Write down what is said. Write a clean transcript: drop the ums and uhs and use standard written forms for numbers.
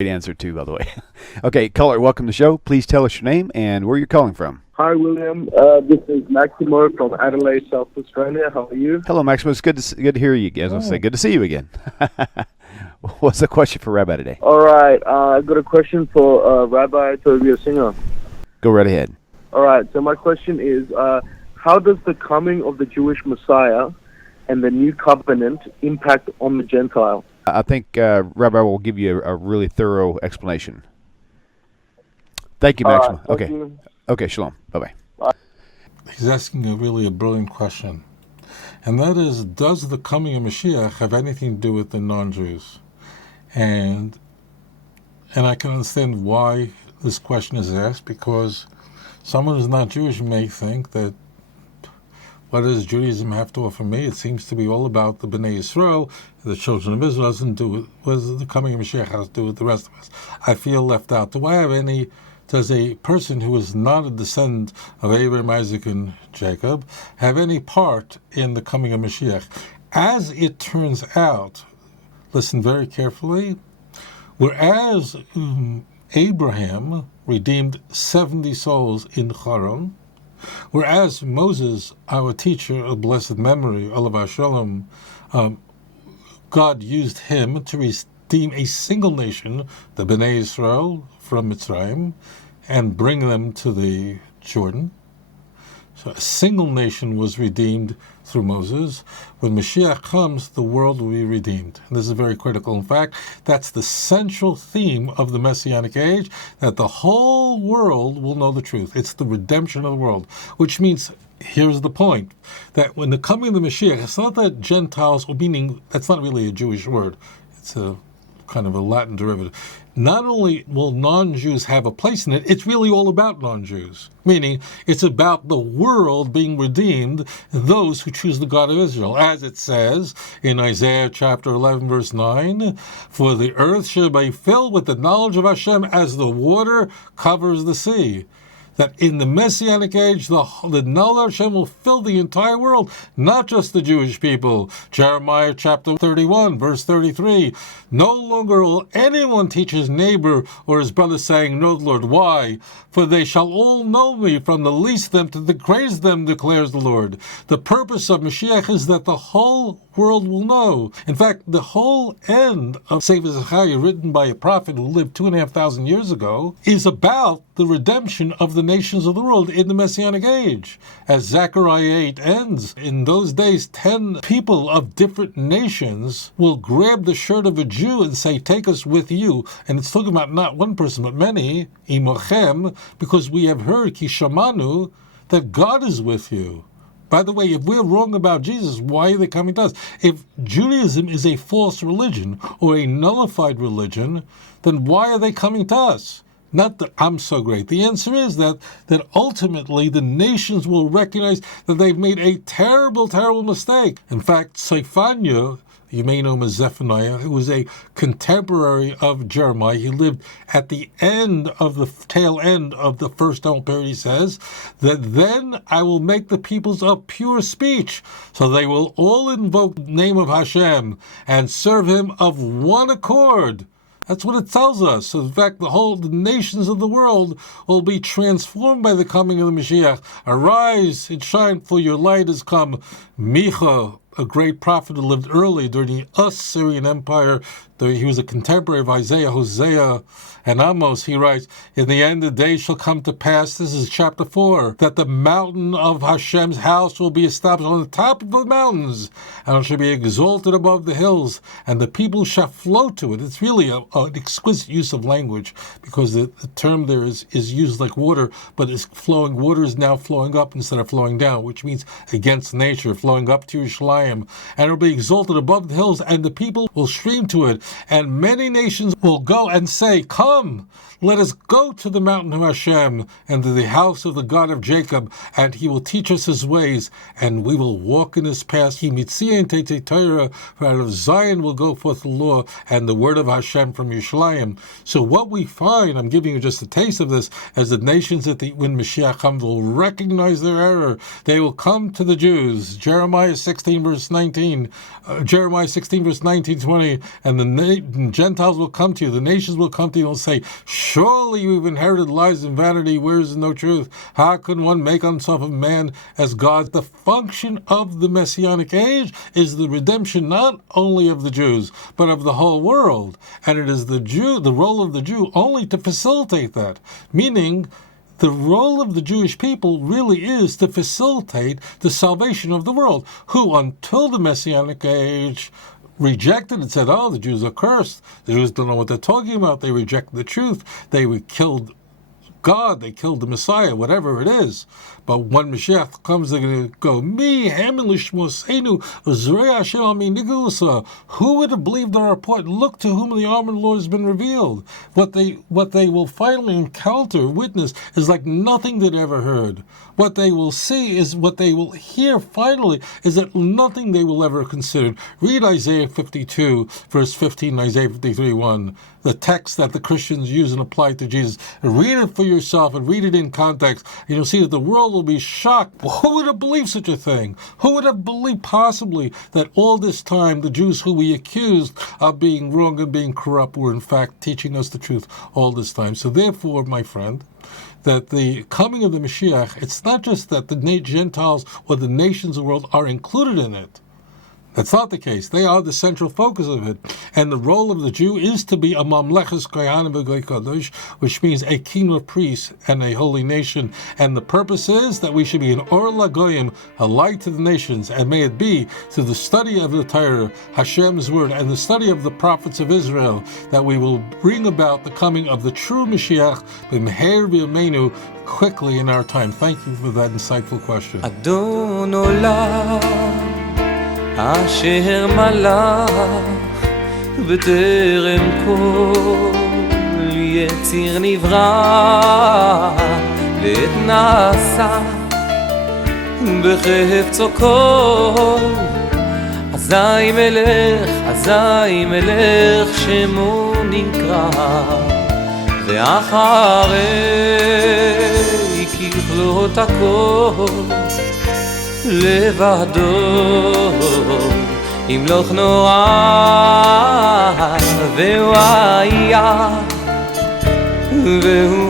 Great answer, too, by the way. Okay, caller, welcome to the show. Please tell us your name and where you're calling from. Hi, William. This is Maximo from Adelaide, South Australia. How are you? Hello, Maximo. It's good to hear you. As I say, good to see you again. What's the question for Rabbi today? All right. I've got a question for Rabbi Tovia Singer. Go right ahead. All right. So my question is, how does the coming of the Jewish Messiah and the new covenant impact on the Gentile? I think Rabbi will give you a really thorough explanation. Thank you, Maximo. Thank you. Okay, shalom. Bye-bye. He's asking a brilliant question. And that is, does the coming of Mashiach have anything to do with the non-Jews? And I can understand why this question is asked, because someone who's not Jewish may think that, what does Judaism have to offer me? It seems to be all about the Bnei Yisrael, the children of Israel. Doesn't do with what the coming of Mashiach has to do with the rest of us. I feel left out. Does a person who is not a descendant of Abraham, Isaac, and Jacob have any part in the coming of Mashiach? As it turns out, listen very carefully, whereas Abraham redeemed 70 souls in Haran, whereas Moses, our teacher of blessed memory, Olav Shalom, God used him to redeem a single nation, the Bnei Israel, from Mitzrayim, and bring them to the Jordan. So a single nation was redeemed through Moses. When Mashiach comes, the world will be redeemed. And this is very critical. In fact, that's the central theme of the Messianic age, that the whole world will know the truth. It's the redemption of the world, which means, here's the point, that when the coming of the Mashiach, it's not that Gentiles, meaning that's not really a Jewish word. It's a kind of a Latin derivative. Not only will non-Jews have a place in it, it's really all about non-Jews. Meaning, it's about the world being redeemed, those who choose the God of Israel. As it says in Isaiah chapter 11, verse 9, for the earth shall be filled with the knowledge of Hashem as the water covers the sea. That in the Messianic age, the knowledge of Hashem will fill the entire world, not just the Jewish people. Jeremiah chapter 31, verse 33. No longer will anyone teach his neighbor or his brother, saying, know the Lord. Why? For they shall all know me, from the least of them to the greatest of them, declares the Lord. The purpose of Mashiach is that the whole world will know. In fact, the whole end of Sefer Zechariah, written by a prophet who lived 2,500 years ago, is about the redemption of the nations of the world in the Messianic age. As Zechariah 8 ends, in those days 10 people of different nations will grab the shirt of a Jew and say, take us with you. And it's talking about not one person, but many, imochem, because we have heard, ki shamanu, that God is with you. By the way, if we're wrong about Jesus, why are they coming to us? If Judaism is a false religion or a nullified religion, then why are they coming to us? Not that I'm so great. The answer is that ultimately the nations will recognize that they've made a terrible, terrible mistake. In fact, Zephaniah, you may know him as Zephaniah, who was a contemporary of Jeremiah. He lived at the end of the tail end of the first temple period. He says that then I will make the peoples of pure speech, so they will all invoke the name of Hashem and serve him of one accord. That's what it tells us. So in fact, the nations of the world will be transformed by the coming of the Mashiach. Arise and shine, for your light has come. Michah, a great prophet who lived early during the Assyrian Empire. He was a contemporary of Isaiah, Hosea, and Amos. He writes, in the end the day shall come to pass, this is chapter 4, that the mountain of Hashem's house will be established on the top of the mountains, and it shall be exalted above the hills, and the people shall flow to it. It's really an exquisite use of language, because the term there is used like water, but it's flowing. Water is now flowing up instead of flowing down, which means against nature, flowing up to Yerushalayim, and it will be exalted above the hills, and the people will stream to it. And many nations will go and say, come, let us go to the mountain of Hashem and to the house of the God of Jacob, and he will teach us his ways, and we will walk in his paths. For out of Zion will go forth the law and the word of Hashem from Yerushalayim. So what we find, I'm giving you just a taste of this, as the nations when Mashiach comes will recognize their error. They will come to the Jews. Jeremiah 16 verse verse 19, Jeremiah 16, verse 19, 20, and the Gentiles will come to you, the nations will come to you and say, surely you've inherited lies and vanity, where is no truth? How can one make himself a man as God? The function of the Messianic age is the redemption not only of the Jews, but of the whole world. And it is the role of the Jew only to facilitate that, meaning the role of the Jewish people really is to facilitate the salvation of the world, who until the Messianic age rejected and said, oh, the Jews are cursed. The Jews don't know what they're talking about. They reject the truth. They killed God, they killed the Messiah, whatever it is. But when Mashiach comes, they're going to go, who would have believed our report? Look to whom the arm of the Lord has been revealed. What they will finally encounter, witness, is like nothing they'd ever heard. What they will see is what they will hear finally is that nothing they will ever consider. Read Isaiah 52, verse 15, Isaiah 53, 1. The text that the Christians use and apply to Jesus. Read it for yourself and read it in context. And you'll see that the world will be shocked. Who would have believed such a thing? Who would have believed possibly that all this time the Jews who we accused of being wrong and being corrupt were in fact teaching us the truth all this time? So therefore, my friend, that the coming of the Mashiach, it's not just that the Gentiles or the nations of the world are included in it. That's not the case. They are the central focus of it. And the role of the Jew is to be a mamleches kohanim v'goy kadosh, which means a kingdom of priests and a holy nation. And the purpose is that we should be an or lagoyim, a light to the nations. And may it be through the study of the Torah, Hashem's word, and the study of the prophets of Israel, that we will bring about the coming of the true Mashiach, b'meher v'yameinu, quickly in our time. Thank you for that insightful question. Adon olam אשר מלך בטרם כל יציר נברא לעת נעשה בחפצו כל אזי מלך שמו נקרא ואחרי ככלות הכל לבדו ימלוך נורא והוא היה והוא